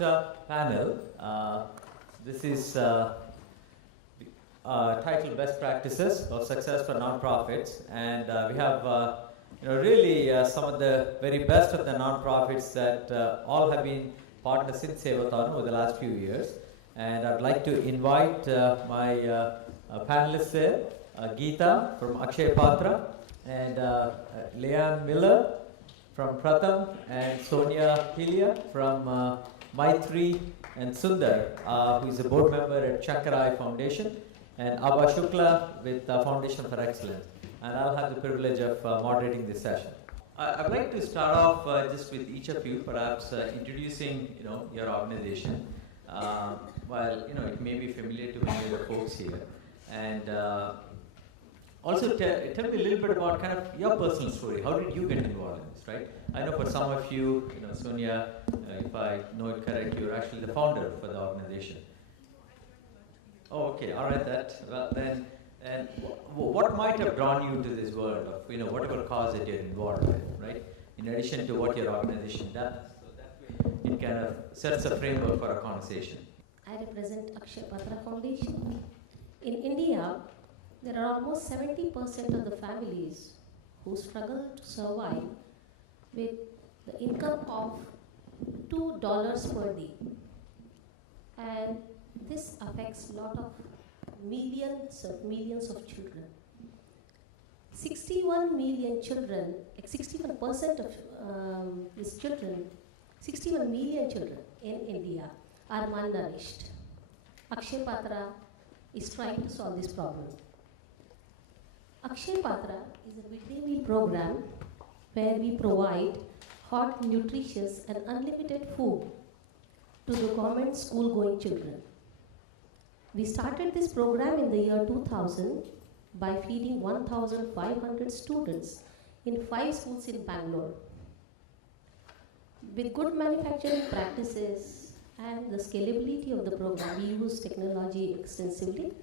last panel, this is titled Best Practices of Success for Nonprofits, and we have really some of the very best of the nonprofits that all have been partners in Sevathon over the last few years. And I'd like to invite my panelists there, Geeta from Akshay Patra, and Leanne Miller from Pratham, and Sonia Hilia from Maitiri, and Sundar, who is a board member at Chakarai Foundation, and Abha Shukla with Foundation for Excellence. And I'll have the privilege of moderating this session. I'd like to start off just with each of you, perhaps introducing your organization. While it may be familiar to many of the folks here, and also tell me a little bit about kind of your personal story. How did you get involved in this, right? I know for some of you, Sonia, if I know it correct, you're actually the founder for the organization. Oh, okay, all right. Then, and what might have drawn you to this world of whatever cause that you're involved with, right? In addition to what your organization does, so that way it kind of sets a framework for a conversation. I represent Akshay Patra Foundation. In India, there are almost 70% of the families who struggle to survive with the income of $2 per day. And this affects a lot of millions of children. 61 million children, 61% of these children, 61 million children in India are malnourished. Akshay Patra is trying to solve this problem. Akshay Patra is a midday meal program where we provide hot, nutritious and unlimited food to the government school-going children. We started this program in the year 2000 by feeding 1,500 students in 5 schools in Bangalore. With good manufacturing practices and the scalability of the program, we use technology extensively.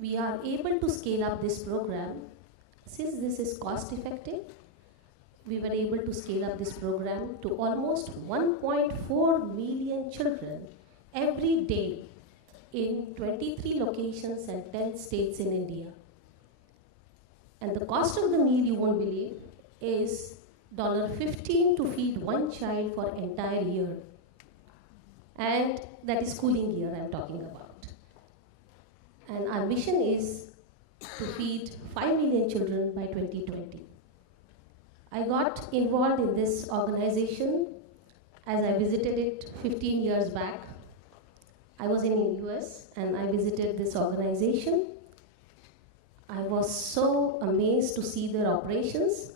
We are able to scale up this program. Since this is cost effective, we were able to scale up this program to almost 1.4 million children every day in 23 locations and 10 states in India. And the cost of the meal, you won't believe, is $15 to feed one child for an entire year. And that is schooling year I'm talking about. And our mission is to feed 5 million children by 2020. I got involved in this organization as I visited it 15 years back. I was in the US and I visited this organization. I was so amazed to see their operations,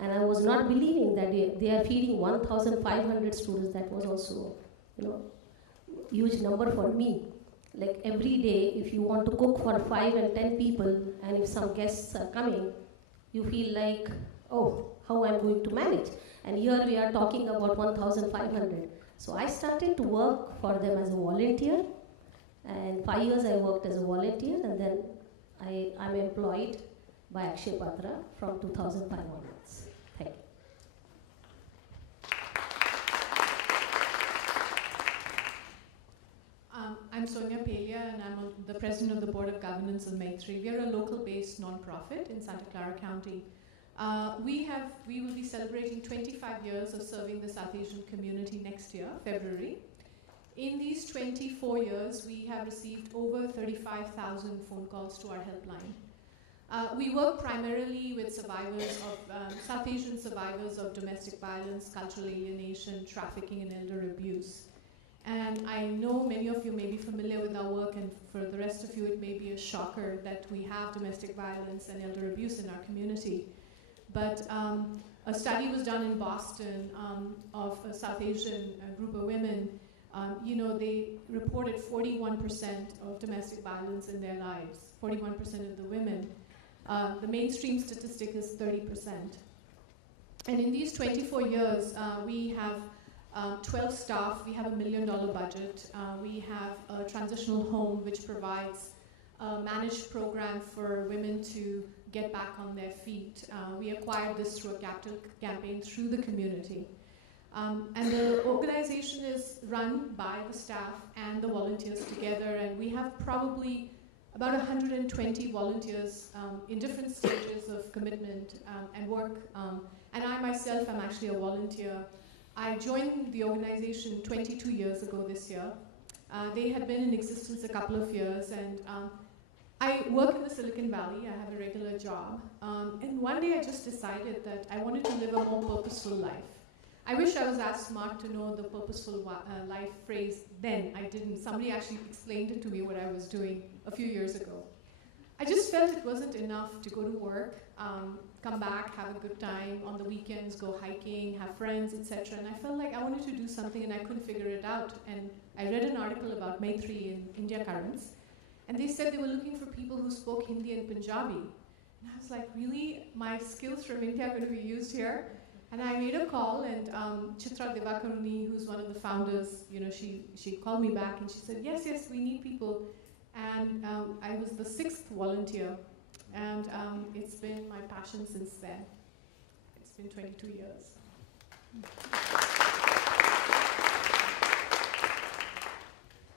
and I was not believing that they are feeding 1,500 students. That was also, huge number for me. Like every day, if you want to cook for 5 and 10 people, and if some guests are coming, you feel like, oh, how I'm going to manage. And here we are talking about 1,500. So I started to work for them as a volunteer, and 5 years I worked as a volunteer, and then I'm employed by Akshay Patra from 2005 onwards. Thank you. I'm Sonia Pelia, and I'm the president of the Board of Governance of Maitiri. We are a local-based nonprofit in Santa Clara County. We will be celebrating 25 years of serving the South Asian community next year, February. In these 24 years, we have received over 35,000 phone calls to our helpline. We work primarily with survivors of South Asian survivors of domestic violence, cultural alienation, trafficking, and elder abuse. And I know many of you may be familiar with our work, and for the rest of you, it may be a shocker that we have domestic violence and elder abuse in our community. But a study was done in Boston of a South Asian group of women. They reported 41% of domestic violence in their lives, 41% of the women. The mainstream statistic is 30%. And in these 24 years, we have 12 staff, we have $1 million budget, we have a transitional home which provides a managed program for women to get back on their feet. We acquired this through a capital campaign through the community. And the organization is run by the staff and the volunteers together, and we have probably about 120 volunteers in different stages of commitment and work. And I myself am actually a volunteer. I joined the organization 22 years ago this year. They have been in existence a couple of years, and I work in the Silicon Valley. I have a regular job. And one day I just decided that I wanted to live a more purposeful life. I wish I was as smart to know the purposeful life phrase then. I didn't. Somebody actually explained it to me what I was doing a few years ago. I just felt it wasn't enough to go to work, come back, have a good time on the weekends, go hiking, have friends, etc. And I felt like I wanted to do something and I couldn't figure it out. And I read an article about Maitiri in India Currents, and they said they were looking for people who spoke Hindi and Punjabi. And I was like, really? My skills from India are going to be used here? And I made a call, and Chitra Devakaruni, who's one of the founders, she called me back and she said, yes, we need people. And I was the 6th volunteer, and it's been my passion since then. It's been 22 years.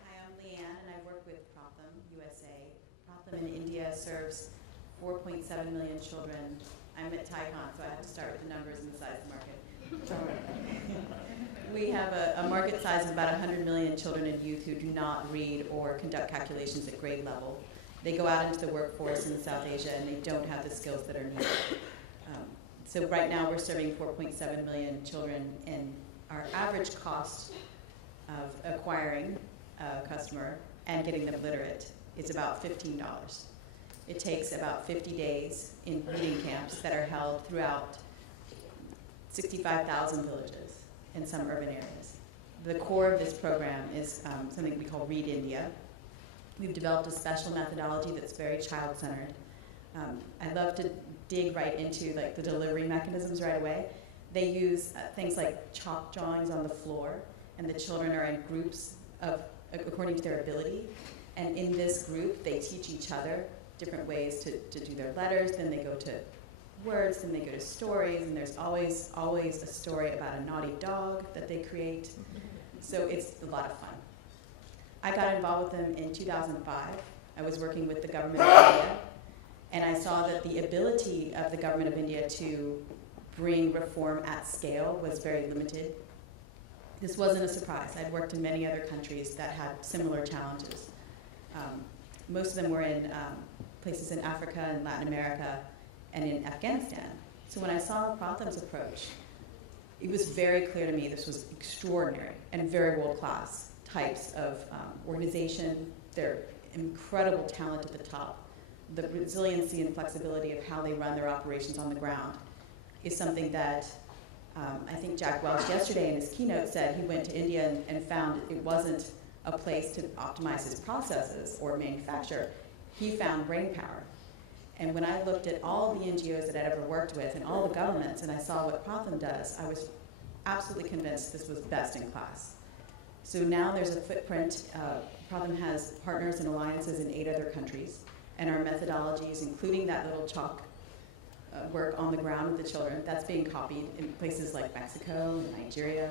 Hi, I'm Leanne, and I work with Pratham USA. Pratham in India serves 4.7 million children. I'm at TiEcon, so I have to start with the numbers and the size of the market. We have a market size of about 100 million children and youth who do not read or conduct calculations at grade level. They go out into the workforce in South Asia and they don't have the skills that are needed. So right now we're serving 4.7 million children, and our average cost of acquiring a customer and getting them literate is about $15. It takes about 50 days in reading camps that are held throughout 65,000 villages in some urban areas. The core of this program is something we call Read India. We've developed a special methodology that's very child-centered. I love to dig right into the delivery mechanisms right away. They use things like chalk drawings on the floor, and the children are in groups according to their ability. And in this group, they teach each other different ways to do their letters. Then they go to words, then they go to stories, and there's always a story about a naughty dog that they create. So it's a lot of fun. I got involved with them in 2005. I was working with the government of India, and I saw that the ability of the government of India to bring reform at scale was very limited. This wasn't a surprise. I'd worked in many other countries that had similar challenges. Most of them were in places in Africa and Latin America and in Afghanistan. So when I saw Pratham's approach, it was very clear to me this was extraordinary and very world-class types of organization. They're incredible talent at the top. The resiliency and flexibility of how they run their operations on the ground is something that I think Jack Welch yesterday in his keynote said he went to India and found it wasn't a place to optimize his processes or manufacture. He found brain power. And when I looked at all the NGOs that I'd ever worked with and all the governments, and I saw what Pratham does, I was absolutely convinced this was best in class. So now there's a footprint. Pratham has partners and alliances in 8 other countries, and our methodologies, including that little chalk work on the ground with the children, that's being copied in places like Mexico and Nigeria.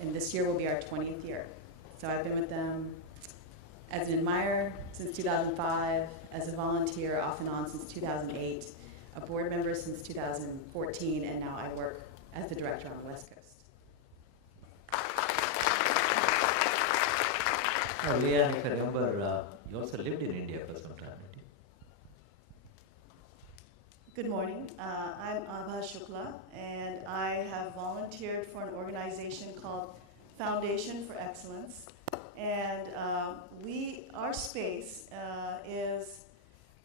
And this year will be our 20th year. So I've been with them as an admirer since 2005, as a volunteer off and on since 2008, a board member since 2014, and now I work as the director on the West Coast. Leanne, if I remember, you also lived in India for some time, didn't you? Good morning. I'm Abha Shukla, and I have volunteered for an organization called Foundation for Excellence. And our space is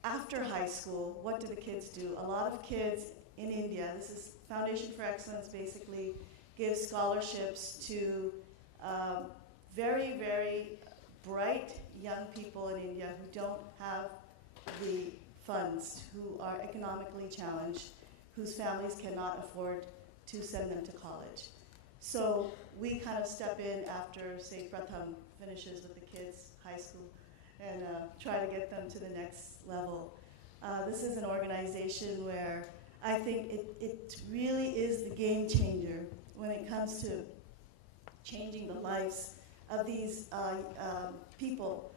after high school. What do the kids do? A lot of kids in India, this is Foundation for Excellence, basically gives scholarships to very, very bright young people in India who don't have the funds, who are economically challenged, whose families cannot afford to send them to college. So we kind of step in after, say, Pratham finishes with the kids' high school and try to get them to the next level. This is an organization where I think it really is the game changer when it comes to changing the lives of these people,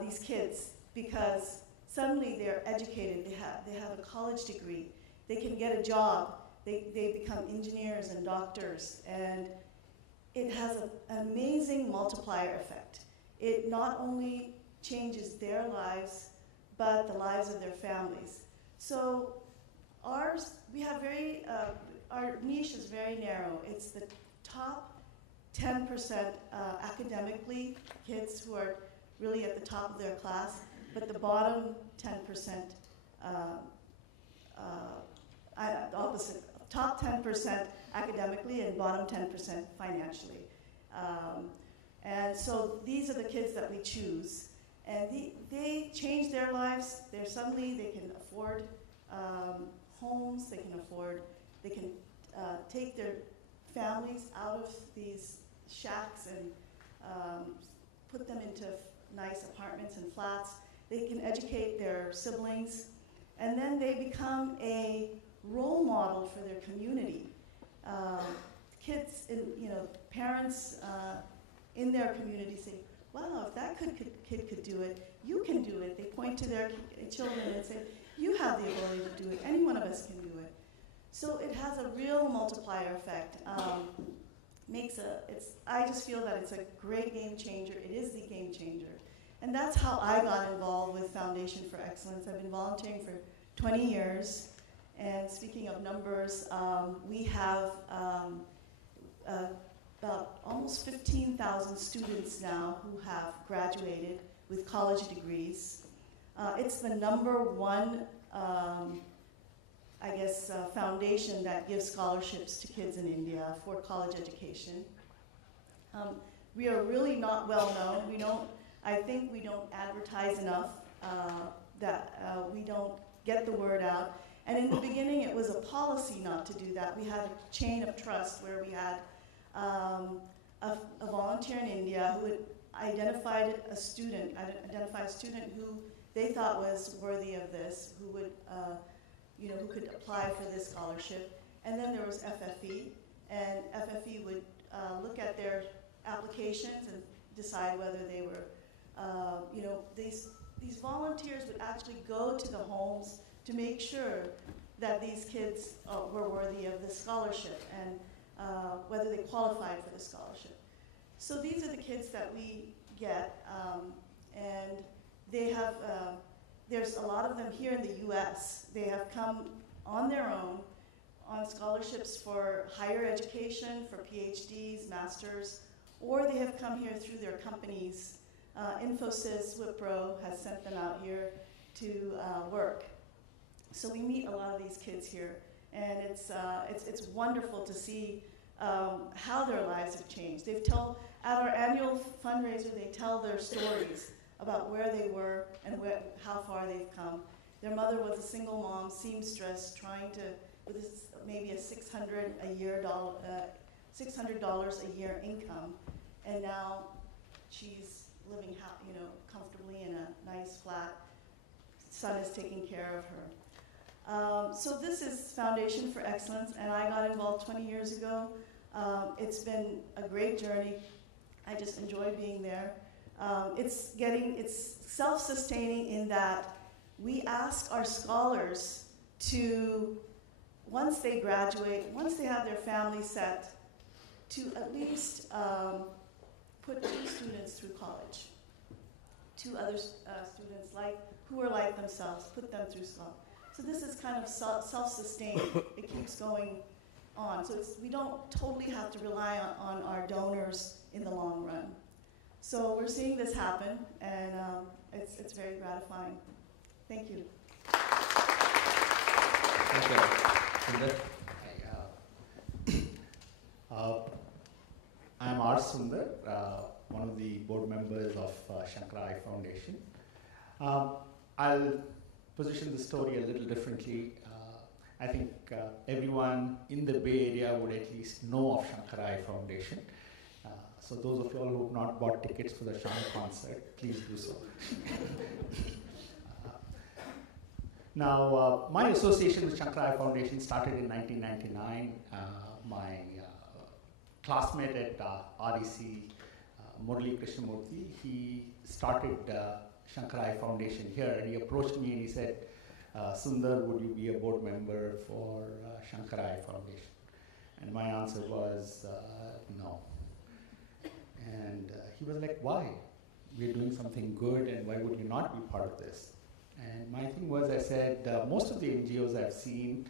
these kids, because suddenly they're educated, they have a college degree, they can get a job, they become engineers and doctors, and it has an amazing multiplier effect. It not only changes their lives, but the lives of their families. So we have our niche is very narrow. It's the top 10% academically, kids who are really at the top of their class, but the bottom 10%, opposite, top 10% academically and bottom 10% financially. And so these are the kids that we choose. And they change their lives. Suddenly they can afford homes, they can take their families out of these shacks and put them into nice apartments and flats. They can educate their siblings, and then they become a role model for their community. Kids, parents in their community say, wow, if that kid could do it, you can do it. They point to their children and say, you have the ability to do it. Any one of us can do it. So it has a real multiplier effect. I just feel that it's a great game changer. It is the game changer. And that's how I got involved with Foundation for Excellence. I've been volunteering for 20 years. And speaking of numbers, we have about almost 15,000 students now who have graduated with college degrees. It's the #1, foundation that gives scholarships to kids in India for college education. We are really not well known. I think we don't advertise enough, we don't get the word out. And in the beginning, it was a policy not to do that. We had a chain of trust where we had a volunteer in India who had identified a student who they thought was worthy of this, who would, who could apply for this scholarship. And then there was FFE, and FFE would look at their applications and decide whether they were, these volunteers would actually go to the homes to make sure that these kids were worthy of the scholarship and whether they qualified for the scholarship. So these are the kids that we get, and they have, there's a lot of them here in the US. They have come on their own on scholarships for higher education, for PhDs, masters, or they have come here through their companies. Infosys, Wipro has sent them out here to work. So we meet a lot of these kids here, and it's wonderful to see how their lives have changed. At our annual fundraiser, they tell their stories about where they were and how far they've come. Their mother was a single mom, seamstress, trying to, with maybe a $600 a year income, and now she's living comfortably in a nice flat. Son is taking care of her. So this is Foundation for Excellence, and I got involved 20 years ago. It's been a great journey. I just enjoy being there. It's self-sustaining in that we ask our scholars to, once they graduate, once they have their family set, to at least put 2 students through college. 2 other students who are like themselves, put them through school. So this is kind of self-sustained. It keeps going on. So we don't totally have to rely on our donors in the long run. So we're seeing this happen, and it's very gratifying. Thank you. Thank you. I'm R. Sundar, one of the board members of Shankarai Foundation. I'll position the story a little differently. I think everyone in the Bay Area would at least know of Shankarai Foundation. So those of you all who have not bought tickets for the Shan concert, please do so. Now, my association with Shankarai Foundation started in 1999. My classmate at REC, Murali Krishnamurthy. He started Shankarai Foundation here, and he approached me and he said, Sundar, would you be a board member for Shankarai Foundation? And my answer was no. And he was like, why? We're doing something good, and why would you not be part of this? And my thing was, I said, most of the NGOs I've seen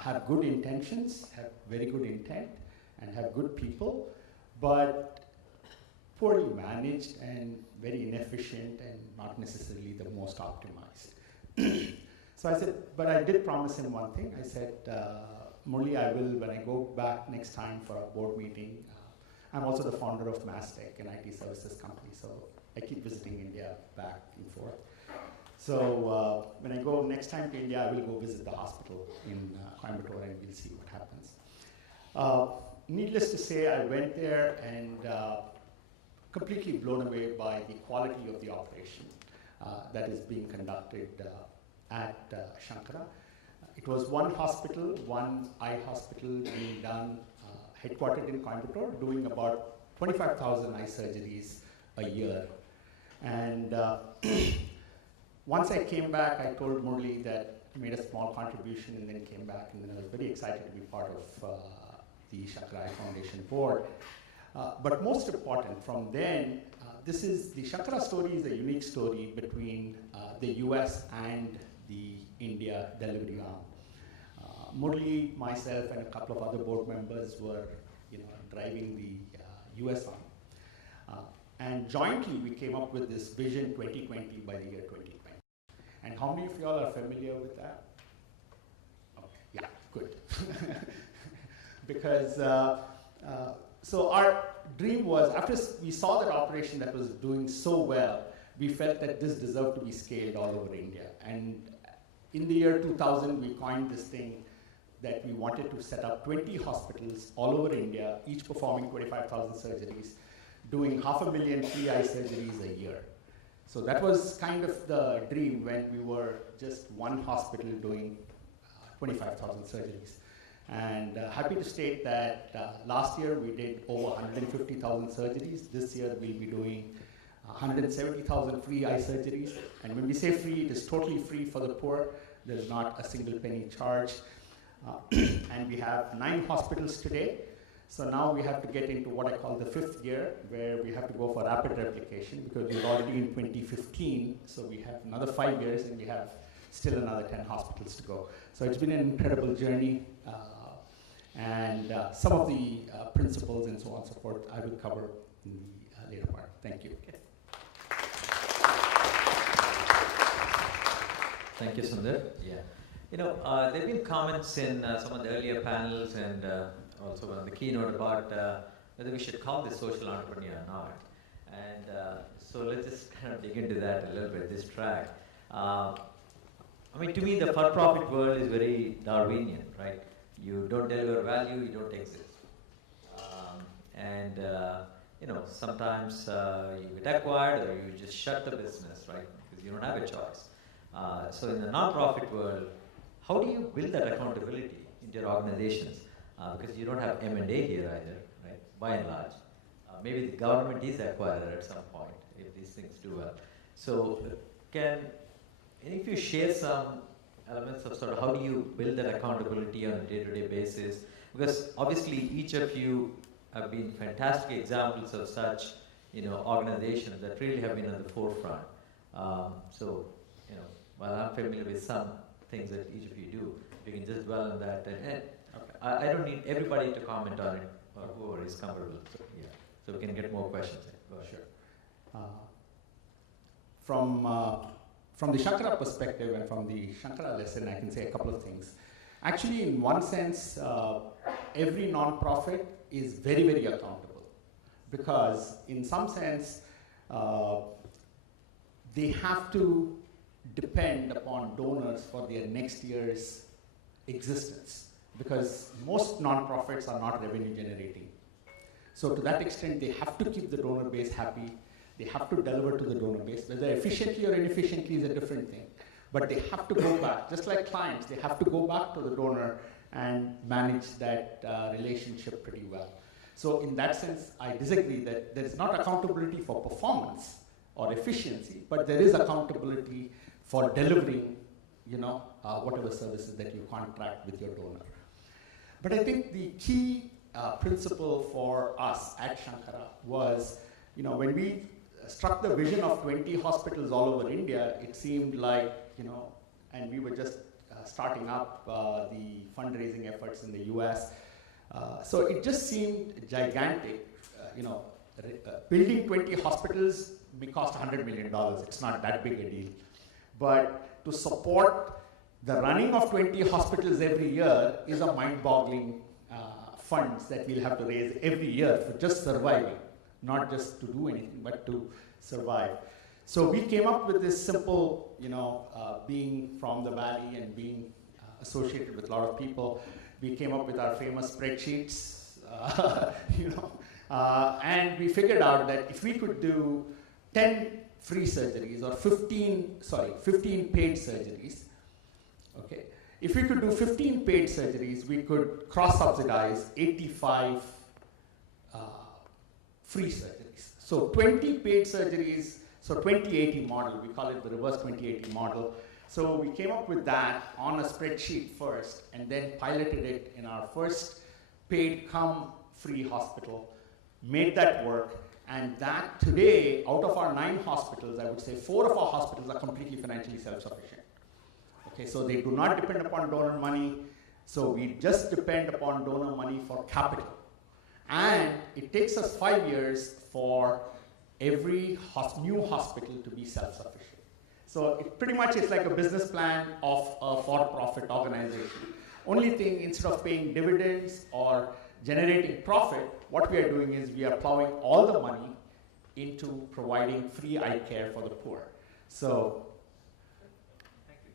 have good intentions, have very good intent, and have good people, but poorly managed and very inefficient and not necessarily the most optimized. So I said, but I did promise him one thing. I said, Murli, I will, when I go back next time for a board meeting, I'm also the founder of Mastech, an IT services company, so I keep visiting India back and forth. So when I go next time to India, I will go visit the hospital in Coimbatore, and we'll see what happens. Needless to say, I went there and completely blown away by the quality of the operation that is being conducted at Shankara. It was one hospital, one eye hospital being done, headquartered in Coimbatore, doing about 25,000 eye surgeries a year. And once I came back, I told Murli that I made a small contribution and then came back, and then I was very excited to be part of the Shankarai Foundation board. But most important, from then, the Shuttle Story is a unique story between the US and the India delivery arm. Murli, myself, and a couple of other board members were driving the US arm. And jointly, we came up with this Vision 2020 by the year 2020. And how many of y'all are familiar with that? Okay, yeah, good. Because, so our dream was, after we saw that operation that was doing so well, we felt that this deserved to be scaled all over India. And in the year 2000, we coined this thing that we wanted to set up 20 hospitals all over India, each performing 25,000 surgeries, doing 500,000 free eye surgeries a year. So that was kind of the dream when we were just one hospital doing 25,000 surgeries. And happy to state that last year we did over 150,000 surgeries. This year we'll be doing 170,000 free eye surgeries. And when we say free, it is totally free for the poor. There's not a single penny charge. And we have 9 hospitals today. So now we have to get into what I call the 5th year, where we have to go for rapid replication, because we're already in 2015. So we have another 5 years, and we have still another 10 hospitals to go. So it's been an incredible journey. And some of the principles and so on and so forth I will cover in the later part. Thank you. Thank you, Sundar. Yeah. There have been comments in some of the earlier panels and also on the keynote about whether we should call this social entrepreneur or not. And so let's just kind of dig into that a little bit, this track. To me, the for-profit world is very Darwinian, right? You don't deliver value, you don't exist. Sometimes you get acquired or you just shut the business, right? Because you don't have a choice. So in the non-profit world, how do you build that accountability into your organizations? Because you don't have M&A here either, right? By and large. Maybe the government is acquired at some point if these things do well. So if you share some elements of sort of how do you build that accountability on a day-to-day basis? Because obviously each of you have been fantastic examples of such, organizations that really have been at the forefront. While I'm familiar with some things that each of you do, you can just dwell on that. And I don't need everybody to comment on it, or whoever is comfortable. So we can get more questions. Go ahead. Sure. From the Shankara perspective and from the Shankara lesson, I can say a couple of things. Actually, in one sense, every nonprofit is very, very accountable, because in some sense, they have to depend upon donors for their next year's existence, because most nonprofits are not revenue generating. So to that extent, they have to keep the donor base happy. They have to deliver to the donor base. Whether efficiently or inefficiently is a different thing. But they have to go back, just like clients, they have to go back to the donor and manage that relationship pretty well. So in that sense, I disagree that there is not accountability for performance or efficiency, but there is accountability for delivering, whatever services that you contract with your donor. But I think the key principle for us at Shankara was, when we struck the vision of 20 hospitals all over India, it seemed like, and we were just starting up the fundraising efforts in the US. So it just seemed gigantic. Building 20 hospitals may cost $100 million. It's not that big a deal. But to support the running of 20 hospitals every year is a mind-boggling funds that we'll have to raise every year for just surviving, not just to do anything, but to survive. So we came up with this simple, being from the valley and being associated with a lot of people, we came up with our famous spreadsheets, and we figured out that if we could do 10 free surgeries or 15 paid surgeries, okay, if we could do 15 paid surgeries, we could cross-subsidize 85 free surgeries. So 20 paid surgeries, so 2080 model, we call it the reverse 2080 model. So we came up with that on a spreadsheet first and then piloted it in our first paid come free hospital, made that work, and that today, out of our 9 hospitals, I would say 4 of our hospitals are completely financially self-sufficient. Okay, so they do not depend upon donor money, so we just depend upon donor money for capital. And it takes us 5 years for every new hospital to be self-sufficient. So it pretty much is like a business plan of a for-profit organization. Only thing, instead of paying dividends or generating profit, what we are doing is we are plowing all the money into providing free eye care for the poor. So, thank you.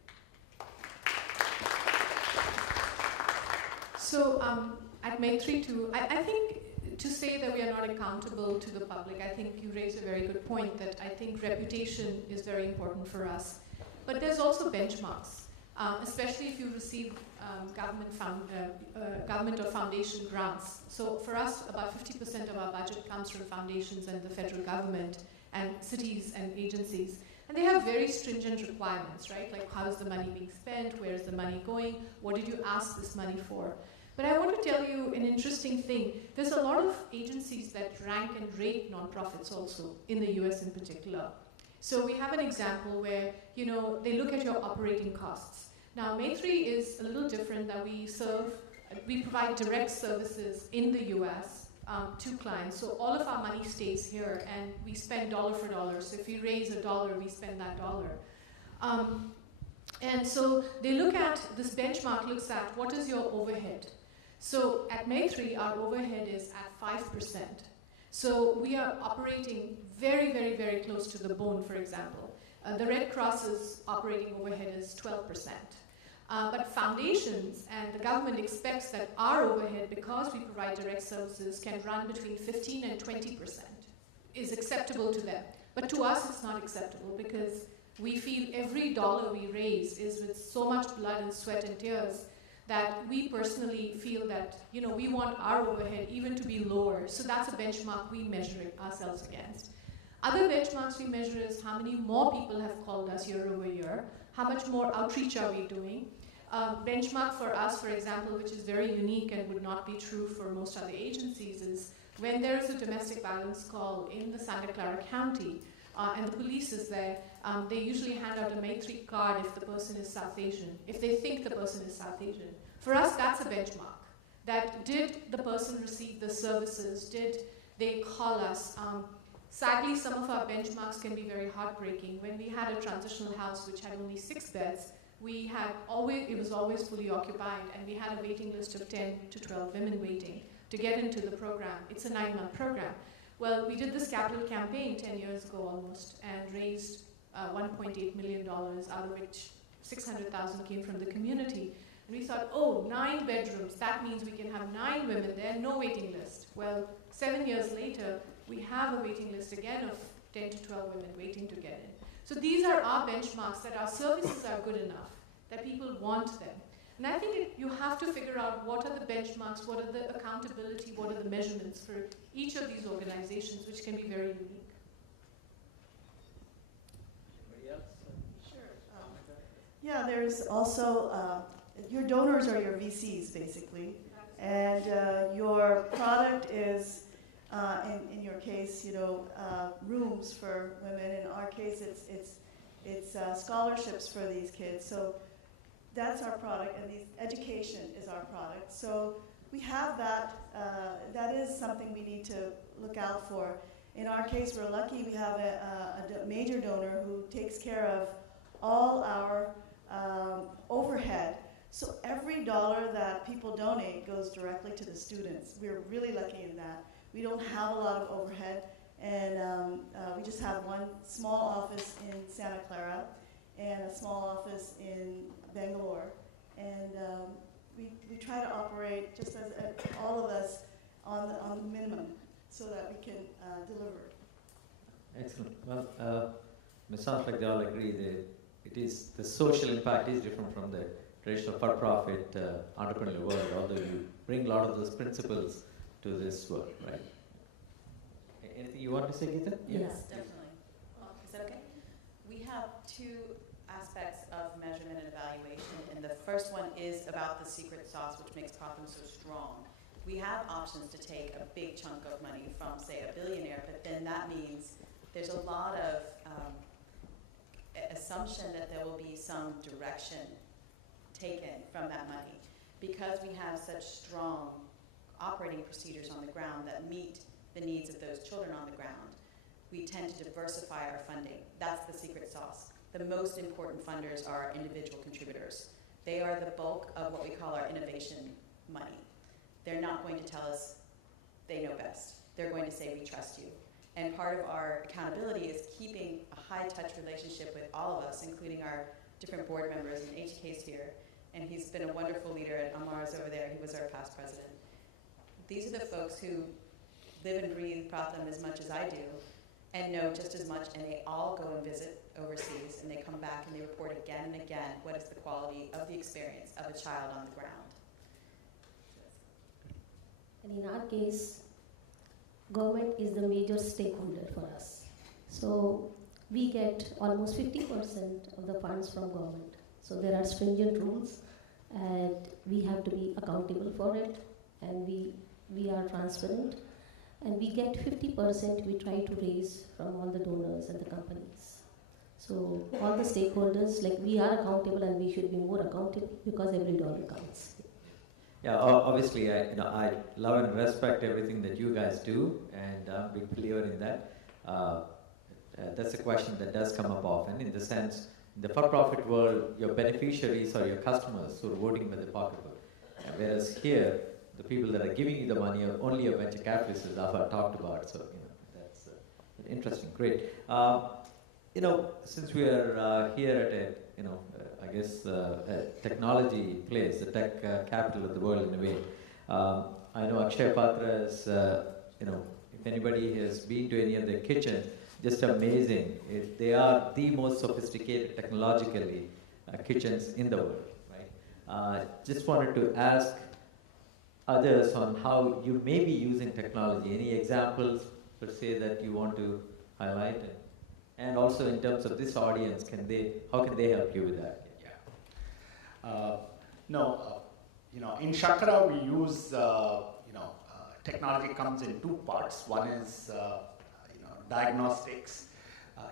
So at Maitiri too, I think to say that we are not accountable to the public, I think you raise a very good point that I think reputation is very important for us. But there's also benchmarks, especially if you receive government or foundation grants. So for us, about 50% of our budget comes from foundations and the federal government and cities and agencies. And they have very stringent requirements, right? Like how is the money being spent? Where is the money going? What did you ask this money for? But I want to tell you an interesting thing. There's a lot of agencies that rank and rate nonprofits also, in the US in particular. So we have an example where, they look at your operating costs. Now, Maitiri is a little different that we provide direct services in the US to clients. So all of our money stays here and we spend dollar for dollar. So if we raise $1, we spend that dollar. And so they look at, this benchmark looks at what is your overhead. So at Maitiri, our overhead is at 5%. So we are operating very, very, very close to the bone, for example. The Red Cross's operating overhead is 12%. But foundations and the government expects that our overhead, because we provide direct services, can run between 15 and 20%, is acceptable to them. But to us, it's not acceptable because we feel every dollar we raise is with so much blood and sweat and tears that we personally feel that, we want our overhead even to be lower. So that's a benchmark we measure ourselves against. Other benchmarks we measure is how many more people have called us year over year, how much more outreach are we doing. Benchmark for us, for example, which is very unique and would not be true for most other agencies, is when there is a domestic violence call in the Santa Clara County and the police is there, they usually hand out a Maitiri card if the person is South Asian, if they think the person is South Asian. For us, that's a benchmark. That did the person receive the services? Did they call us? Sadly, some of our benchmarks can be very heartbreaking. When we had a transitional house which had only 6 beds, it was always fully occupied, and we had a waiting list of 10 to 12 women waiting to get into the program. It's a 9-month program. Well, we did this capital campaign 10 years ago almost and raised $1.8 million, out of which 600,000 came from the community. And we thought, 9 bedrooms, that means we can have 9 women there, no waiting list. Well, 7 years later, we have a waiting list again of 10 to 12 women waiting to get in. So these are our benchmarks, that our services are good enough, that people want them. And I think you have to figure out what are the benchmarks, what are the accountability, what are the measurements for each of these organizations, which can be very unique. Anybody else? Sure. Yeah, there's also, your donors are your VCs, basically. And your product is, in your case, rooms for women. In our case, it's scholarships for these kids. So that's our product, and education is our product. So we have that. That is something we need to look out for. In our case, we're lucky we have a major donor who takes care of all our overhead. So every dollar that people donate goes directly to the students. We're really lucky in that. We don't have a lot of overhead, and we just have one small office in Santa Clara and a small office in Bangalore. And we try to operate just as all of us on the minimum so that we can deliver. Excellent. Well, it sounds like they all agree that the social impact is different from the traditional for-profit entrepreneurial world, although you bring a lot of those principles to this world, right? Anything you want to say, Geeta? Yes, definitely. Is that okay? We have two aspects of measurement and evaluation, and the first one is about the secret sauce, which makes Prothom so strong. We have options to take a big chunk of money from, say, a billionaire, but then that means there's a lot of assumption that there will be some direction taken from that money. Because we have such strong operating procedures on the ground that meet the needs of those children on the ground, we tend to diversify our funding. That's the secret sauce. The most important funders are individual contributors. They are the bulk of what we call our innovation money. They're not going to tell us they know best. They're going to say, we trust you. And part of our accountability is keeping a high-touch relationship with all of us, including our different board members, and HK's here. And he's been a wonderful leader, and Amar's over there. He was our past president. These are the folks who live and breathe Prothom as much as I do and know just as much, and they all go and visit overseas, and they come back and they report again and again what is the quality of the experience of a child on the ground. And in our case, government is the major stakeholder for us. So we get almost 50% of the funds from government. So there are stringent rules, and we have to be accountable for it, and we are transparent. And we get 50% we try to raise from all the donors and the companies. So all the stakeholders, like, we are accountable, and we should be more accountable because every dollar counts. Yeah, obviously, I love and respect everything that you guys do, and I'm a big believer in that. That's a question that does come up often, in the sense, in the for-profit world, your beneficiaries are your customers who are voting with the pocketbook. Whereas here, the people that are giving you the money are only a venture capitalists, as I've talked about. So, that's interesting. Great. Since we are here at a technology place, the tech capital of the world in a way, I know Akshay Patra is, if anybody has been to any of their kitchens, just amazing. They are the most sophisticated technologically kitchens in the world, right? Just wanted to ask others on how you may be using technology. Any examples, per se, that you want to highlight? And also in terms of this audience, how can they help you with that? In Chakra we use, technology comes in two parts. One is, diagnostics.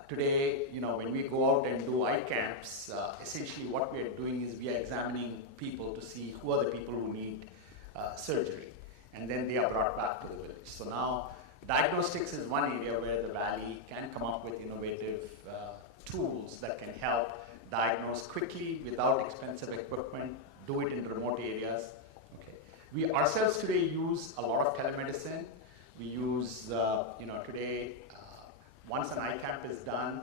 Today, when we go out and do eye camps, essentially what we are doing is we are examining people to see who are the people who need surgery, and then they are brought back to the village. So now, diagnostics is one area where the Valley can come up with innovative tools that can help diagnose quickly without expensive equipment, do it in remote areas. Okay. We ourselves today use a lot of telemedicine. We use, today, once an eye camp is done,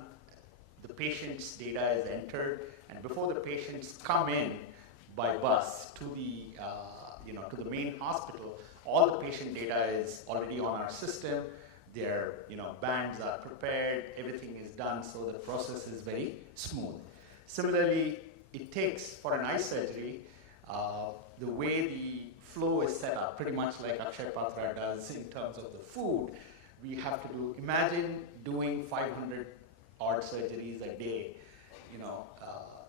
the patient's data is entered, and before the patients come in by bus to the to the main hospital, all the patient data is already on our system. Their bands are prepared, everything is done, so the process is very smooth. Similarly, it takes, for an eye surgery, The way the flow is set up, pretty much like Akshay Patra does in terms of the food, we have to do, imagine doing 500 odd surgeries a day. You know,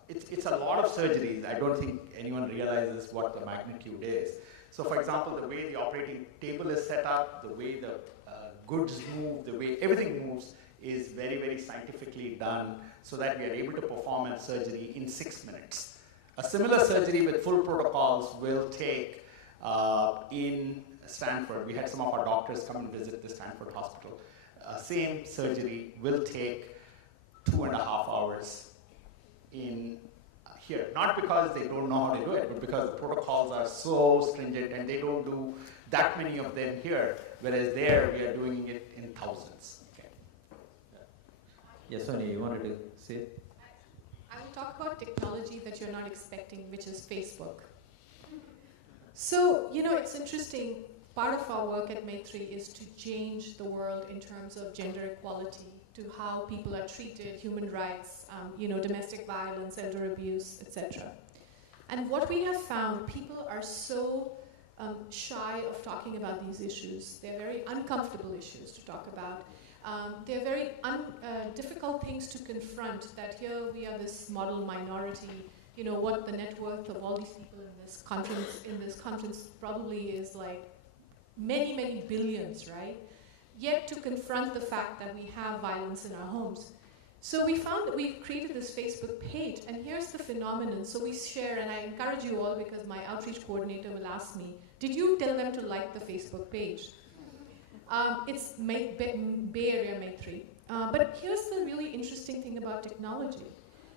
it's a lot of surgeries. I don't think anyone realizes what the magnitude is. So for example, the way the operating table is set up, the way the goods move, the way everything moves is very, very scientifically done so that we are able to perform a surgery in 6 minutes. A similar surgery with full protocols will take in Stanford. We had some of our doctors come and visit the Stanford hospital. Same surgery will take 2.5 hours in here. Not because they don't know how to do it, but because the protocols are so stringent and they don't do that many of them here, whereas there we are doing it in thousands. Okay. Yes, Sonia, you wanted to say it? I will talk about technology that you're not expecting, which is Facebook. So, you know, it's interesting. Part of our work at Maitiri is to change the world in terms of gender equality, to how people are treated, human rights, you know, domestic violence, elder abuse, etc. And what we have found, people are so shy of talking about these issues. They're very uncomfortable issues to talk about. They're very difficult things to confront, that here we are this model minority. You know, what the net worth of all these people in this conference probably is like many, many billions, right? Yet to confront the fact that we have violence in our homes. So we found that we've created this Facebook page, and here's the phenomenon. So we share, and I encourage you all, because my outreach coordinator will ask me, did you tell them to like the Facebook page? It's Bay Area Maitiri. But here's the really interesting thing about technology.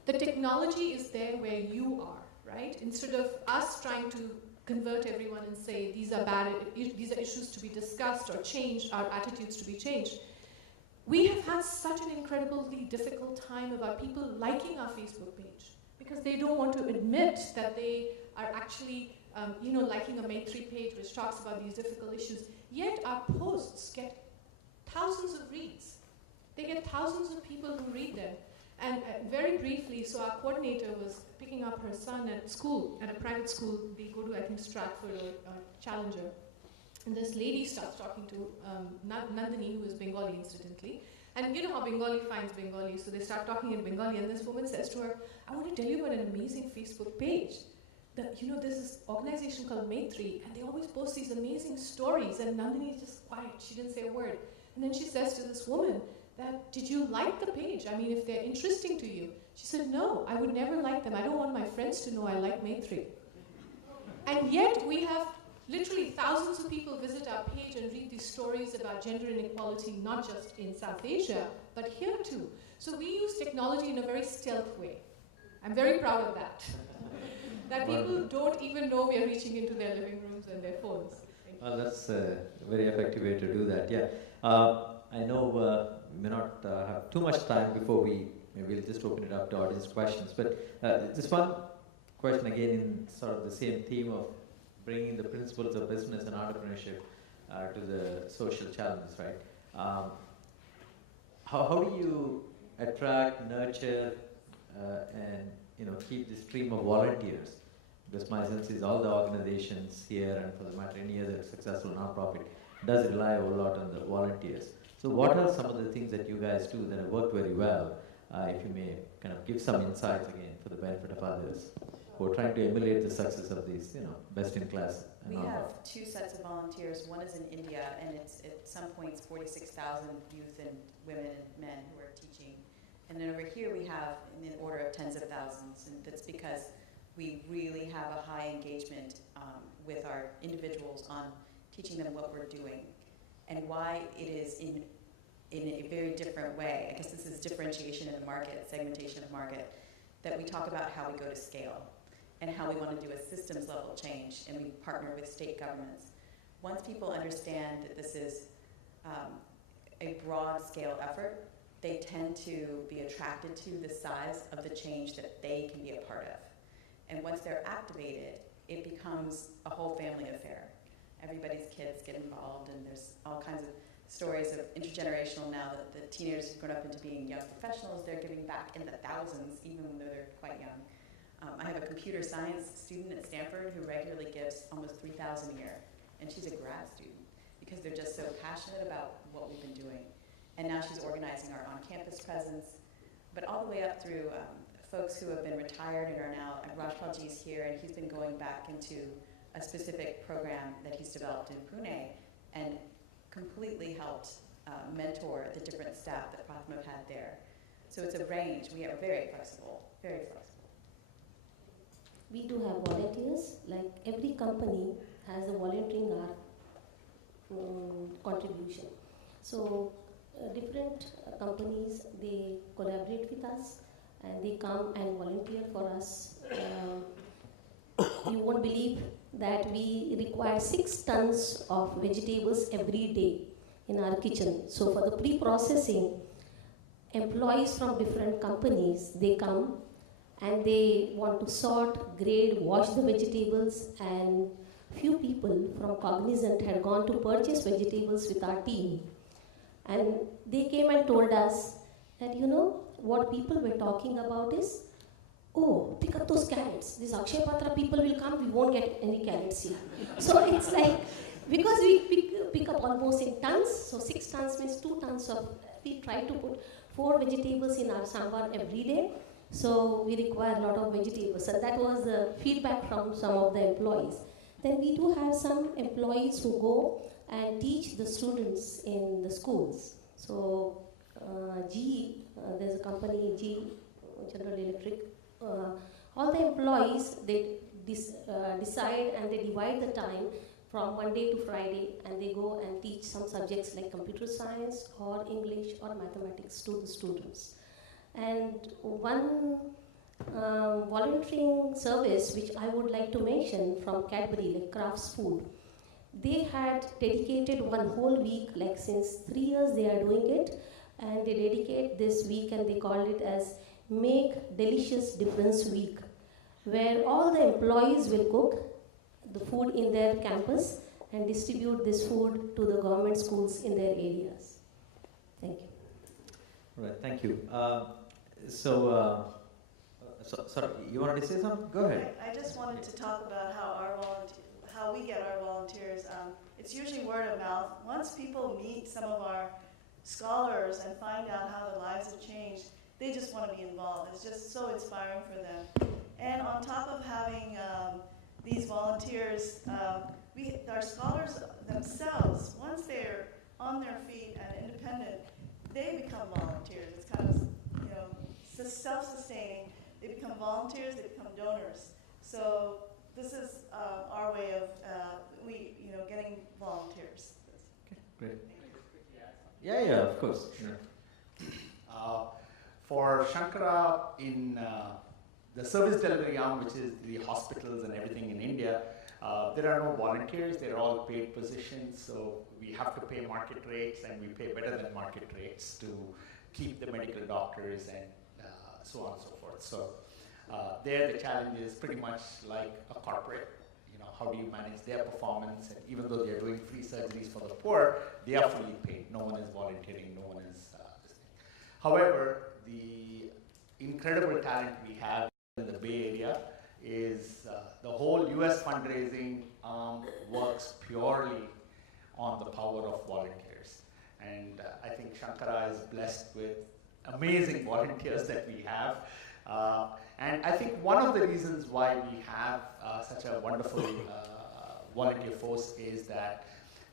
The technology is there where you are, right? Instead of us trying to convert everyone and say these are bad, these are issues to be discussed or changed, our attitudes to be changed. We have had such an incredibly difficult time about people liking our Facebook page because they don't want to admit that they are actually, you know, liking a Maitiri page which talks about these difficult issues. Yet our posts get thousands of reads. They get thousands of people who read them. And very briefly, so our coordinator was picking up her son at school, at a private school. They go to, I think, Stratford or Challenger. And this lady starts talking to Nandini, who is Bengali, incidentally. And you know how Bengali finds Bengali, so they start talking in Bengali, and this woman says to her, I want to tell you about an amazing Facebook page. You know, there's this organization called Maitiri, and they always post these amazing stories, and Nandini is just quiet. She didn't say a word. And then she says to this woman, did you like the page? I mean, if they're interesting to you. She said, no, I would never like them. I don't want my friends to know I like Maitiri. And yet we have literally thousands of people visit our page and read these stories about gender inequality, not just in South Asia, but here too. So we use technology in a very stealth way. I'm very proud of that. That people don't even know we are reaching into their living rooms and their phones. Well, that's a very effective way to do that, yeah. I know we may not have too much time before we'll just open it up to audience questions. But just one question again in sort of the same theme of bringing the principles of business and entrepreneurship to the social challenges, right? How do you attract, nurture, and keep the stream of volunteers? Because my sense is all the organizations here, and for the matter any other successful nonprofit, does rely a whole lot on the volunteers. So what are some of the things that you guys do that have worked very well, if you may kind of give some insights again for the benefit of others who are trying to emulate the success of these, best in class. We have two sets of volunteers. One is in India, and it's at some points 46,000 youth and women and men who are teaching. And then over here we have in the order of tens of thousands, and that's because we really have a high engagement with our individuals on teaching them what we're doing and why it is in a very different way. I guess this is differentiation in the market, segmentation of market, that we talk about how we go to scale and how we want to do a systems level change, and we partner with state governments. Once people understand that this is a broad scale effort, they tend to be attracted to the size of the change that they can be a part of. And once they're activated, it becomes a whole family affair. Everybody's kids get involved, and there's all kinds of stories of intergenerational now that the teenagers have grown up into being young professionals. They're giving back in the thousands, even when they're quite young. I have a computer science student at Stanford who regularly gives almost $3,000 a year, and she's a grad student because they're just so passionate about what we've been doing. And now she's organizing our on-campus presence, but all the way up through folks who have been retired and are now, Rajpalji's here, and he's been going back into a specific program that he's developed in Pune and completely helped mentor the different staff that Prathama had there. So it's a range. We are very flexible, very flexible. We do have volunteers, like every company has a volunteering hour contribution. So different companies, they collaborate with us and they come and volunteer for us. You won't believe that we require 6 tons of vegetables every day in our kitchen. So for the pre-processing, employees from different companies, they come and they want to sort, grade, wash the vegetables, and few people from Cognizant had gone to purchase vegetables with our team. And they came and told us that, you know, what people were talking about is, oh, pick up those carrots. These Akshay Patra people will come, we won't get any carrots here. So it's like, because we pick up almost in tons, so 6 tons means 2 tons of, we try to put 4 vegetables in our sambar every day. So we require a lot of vegetables, and that was the feedback from some of the employees. Then we do have some employees who go and teach the students in the schools. So GE, there's a company, GE, General Electric, all the employees, they decide and they divide the time from Monday to Friday, and they go and teach some subjects like computer science or English or mathematics to the students. And one volunteering service which I would like to mention from Cadbury, like Crafts Food, they had dedicated one whole week, like since 3 years they are doing it, and they dedicate this week and they called it as Make Delicious Difference Week, where all the employees will cook the food in their campus and distribute this food to the government schools in their areas. Thank you. Right, thank you. So, sorry, you wanted to say something? Go ahead. I just wanted to talk about how we get our volunteers. It's usually word of mouth. Once people meet some of our scholars and find out how their lives have changed, they just want to be involved. It's just so inspiring for them. And on top of having these volunteers, our scholars themselves, once they're on their feet and independent, they become volunteers. It's kind of, you know, self-sustaining. They become volunteers, they become donors. So this is our way of getting volunteers. Okay, great. Yeah, of course. Yeah. For Shankara, in the service delivery arm, which is the hospitals and everything in India, there are no volunteers, they're all paid positions, so we have to pay market rates, and we pay better than market rates to keep the medical doctors and so on and so forth. So there the challenge is pretty much like a corporate. You know, how do you manage their performance? And even though they're doing free surgeries for the poor, they are fully paid. No one is volunteering, no one is this thing. However, the incredible talent we have in the Bay Area is the whole US fundraising works purely on the power of volunteers. And I think Shankara is blessed with amazing volunteers that we have. And I think one of the reasons why we have such a wonderful volunteer force is that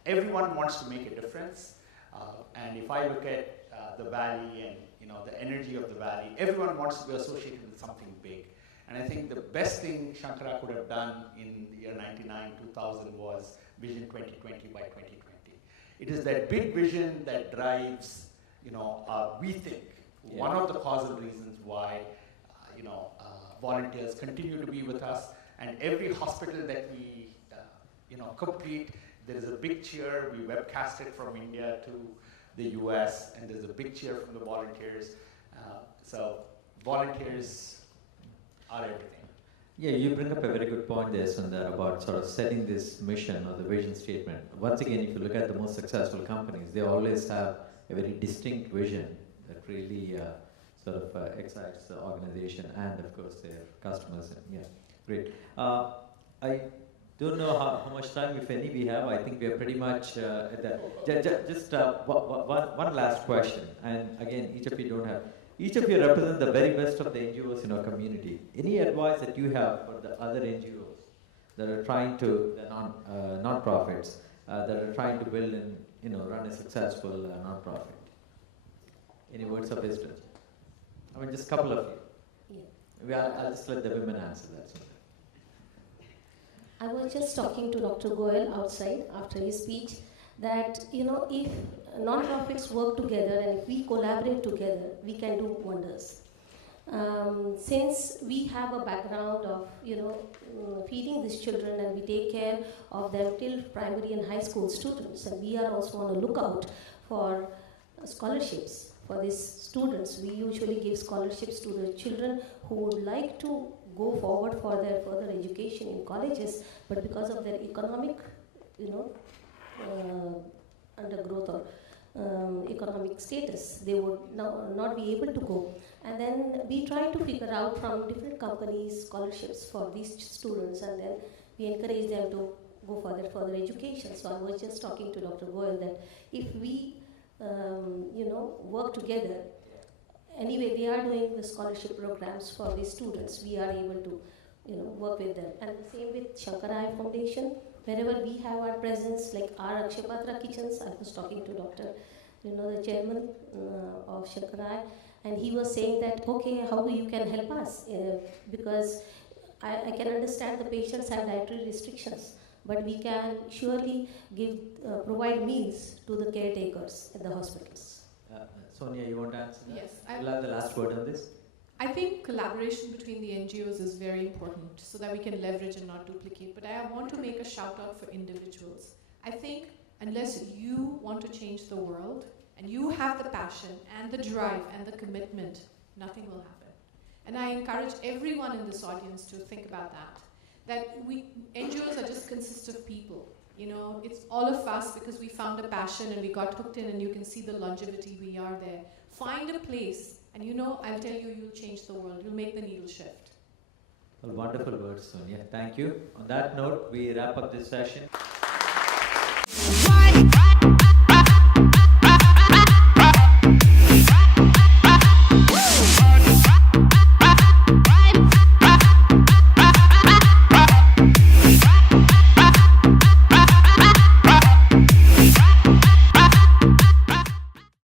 everyone wants to make a difference. And if I look at the valley and the energy of the valley, everyone wants to be associated with something big. And I think the best thing Shankara could have done in the year 99, 2000 was Vision 2020 by 2020. It is that big vision that drives, we think, one of the causal reasons why, volunteers continue to be with us. And every hospital that we, complete, there is a big cheer. We webcast it from India to the US, and there's a big cheer from the volunteers. So volunteers are everything. Yeah, you bring up a very good point there, Sundar, about sort of setting this mission or the vision statement. Once again, if you look at the most successful companies, they always have a very distinct vision that really sort of excites the organization and of course their customers. And yeah, great. I don't know how much time, if any, we have. I think we are pretty much at the. Just one last question, and again, each of you don't have. Each of you represent the very best of the NGOs in our community. Any advice that you have for the other NGOs that are trying to, the non-profits that are trying to build and run a successful non-profit? Any words of wisdom? I mean, just a couple of you. Yeah. I'll just let the women answer that. I was just talking to Dr. Goel outside after his speech that, if non-profits work together and if we collaborate together, we can do wonders. Since we have a background of, feeding these children and we take care of them till primary and high school students, and we are also on a lookout for scholarships for these students. We usually give scholarships to the children who would like to go forward for their further education in colleges, but because of their economic, undergrowth or economic status, they would not be able to go. And then we try to figure out from different companies scholarships for these students, and then we encourage them to go for their further education. So I was just talking to Dr. Goel that if we, work together. Anyway, we are doing the scholarship programs for these students. We are able to, work with them. And the same with Shankarai Foundation. Wherever we have our presence, like our Akshapatra kitchens, I was talking to Dr. The chairman of Shankarai, and he was saying that, okay, how you can help us? Because I can understand the patients have dietary restrictions, but we can surely provide meals to the caretakers at the hospitals. Sonia, you want to answer that? Yes. You'll have the last word on this. I think collaboration between the NGOs is very important so that we can leverage and not duplicate. But I want to make a shout out for individuals. I think unless you want to change the world and you have the passion and the drive and the commitment, nothing will happen. And I encourage everyone in this audience to think about that. That NGOs are just consist of people. It's all of us because we found a passion and we got hooked in, and you can see the longevity we are there. Find a place, and I'll tell you, you'll change the world. You'll make the needle shift. Well, wonderful words, Sonia. Thank you. On that note, we wrap up this session.